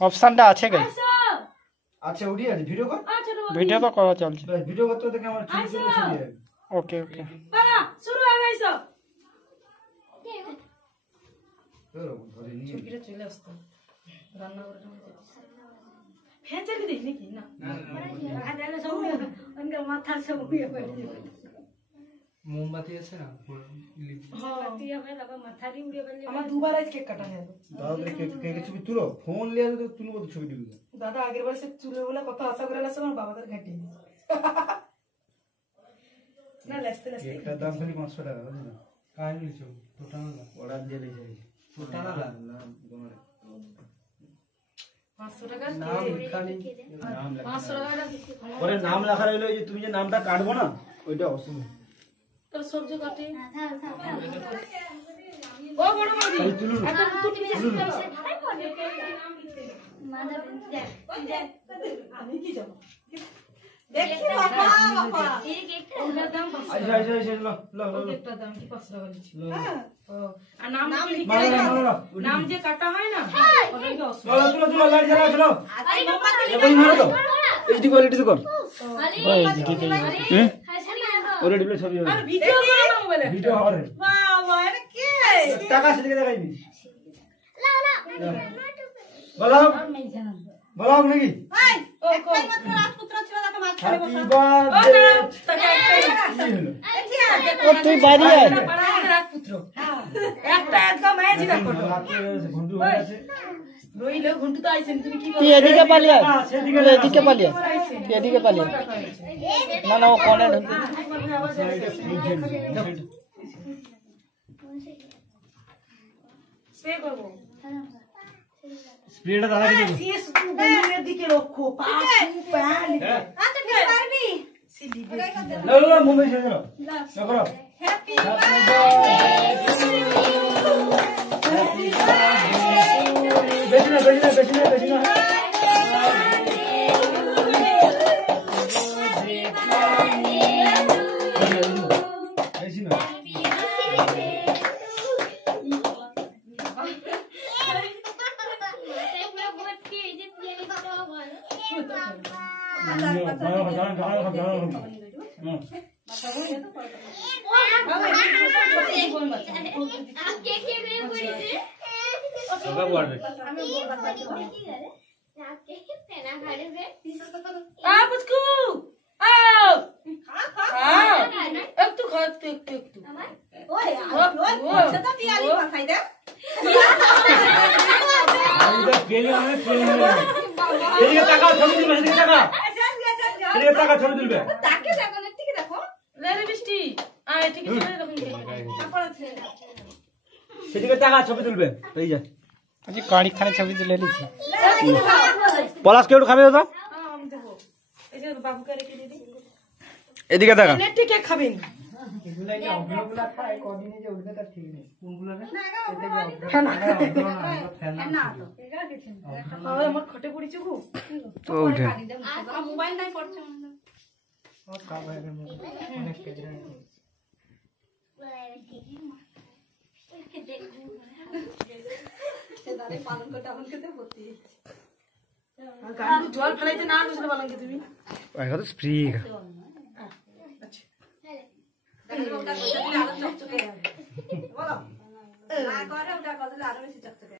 অপশনটা আছে গাইস। আচ্ছা উঠি আছে ভিডিও কর। ভিডিও তো করা চলছে। ভিডিও করতে দেখে আমার চুল চুল ছিড়ে যাবে। ওকে ওকে বাবা শুরু হয়ে গেছে। ধরে নিয়ে চুলকিটা চলে আসতো রান্না করে ফ্যান চালিয়ে দিই নাকি না আদালে সব অনকে মাথা সব উড়িয়ে পড়ে মোমবাতি আছে না হ্যাঁ টিয়া ভাই দাদা মাথারি উড়িয়ে পড়ে আমার দুবার আজ কেক কাটা হলো দাদা কেক ছবি তুলো ফোন লিয়ে তো তুলবো তো ছবি দিবি দাদা আগের বার সে চুলে বলে কত আশা করে আসছে আমার বাবাদের ঘাটি না লেস্তে লেস্তে কেকটার দাম খালি 500 টাকা বুঝলি না কাজ নিছো টোটাল অর্ডার দিয়ে দিয়েছে টোটাল না তোমার 500 টাকা নাম খালি নাম লেখা 500 টাকা পরে নাম লেখা রইলো যে তুমি যে নামটা কাটবো না ওইটা অসুবিধা তোর সবজি কাটে ও বড় বড় খালি তুলুন আমি কি যাব দেখি বাবা বাবা এই কেকটা ওটার দাম 500 আচ্ছা আচ্ছা আচ্ছা লো কেকটার দাম কি 500 টাকা নিচ্ছি হ্যাঁ ও আর নাম লিখে নাম যে কাটা হয় না ওটা কি অসুবিধা তুলো লাইট জ্বালা চলো এই মারো তো এইটি কোয়ালিটি কর অলরেডি প্লে ছবি হবে আর ভিডিও করো না মোবাইলে ভিডিও হবে বাবা এটা কি টাকা সেদিকে দেখাইবি বলো বলো নাকি এই একটাই মাত্র রাজপুত্র ছিল তাকে মাছ খাবে বসা হ্যাপি বার্থডে তাকে একটাই ও তুই বাইরে আয়। রাজপুত্র একটা একদম এই জিনা করো ঘন্টু হয়ে আছে রইলো ঘন্টু তো আইছেন তুমি কি তুই এদিকে পালিয়ে আয়। সেদিকে তুই এদিকে পালিয়ে আয়। তুই এদিকে পালিয়ে আয়। না না ও কোণে ঢুকে স্প্রে করব স্প্রেটা দাদাকে দেবো সিএস টু বেলের দিকে রাখো পা প্যান আচ্ছা তুই পারবি সিলি লো লো মুম্বাই ছেড়ে দাও লো করো হ্যাপি বেশি না বেশি না পুচকু আও একটু খা একটু ওই সেটা তিয়ালি মাথায় দে এটা পেলে মানে এদিকে টাকা ছবি দিবে এদিকে টাকা ছবি দিবে তাকে দেখো না ঠিক দেখো লেরে বৃষ্টি আয় ঠিক আছে দেখুন সেদিকে টাকা ছবি তুলবে এই যা আজ গাড়ি খানে ছবি তুলে নিছি। পলাশ কেউ খাবে দাদা আমি দেবো এই যে বাবুকে রেখে দিদি এদিকে টাকা নেটে কে খাবেন এগুলা যে অগ্রগুলা খায় কদিনে যে উঠবে তার ঠিক নেই কোনগুলা রে আমার খটে পড়েছে গো তো উঠে মোবাইল নাই পড়ছে ও কাব হয়ে গেল অনেক কেজি রে পালন করতে আমন খেতে ভর্তি আর গান্ডু জল ফেলাইতে না বুঝলে পালন কে তুমি এটা তো স্প্রে বলো না করে ওটা করলে আরো বেশি চকচকে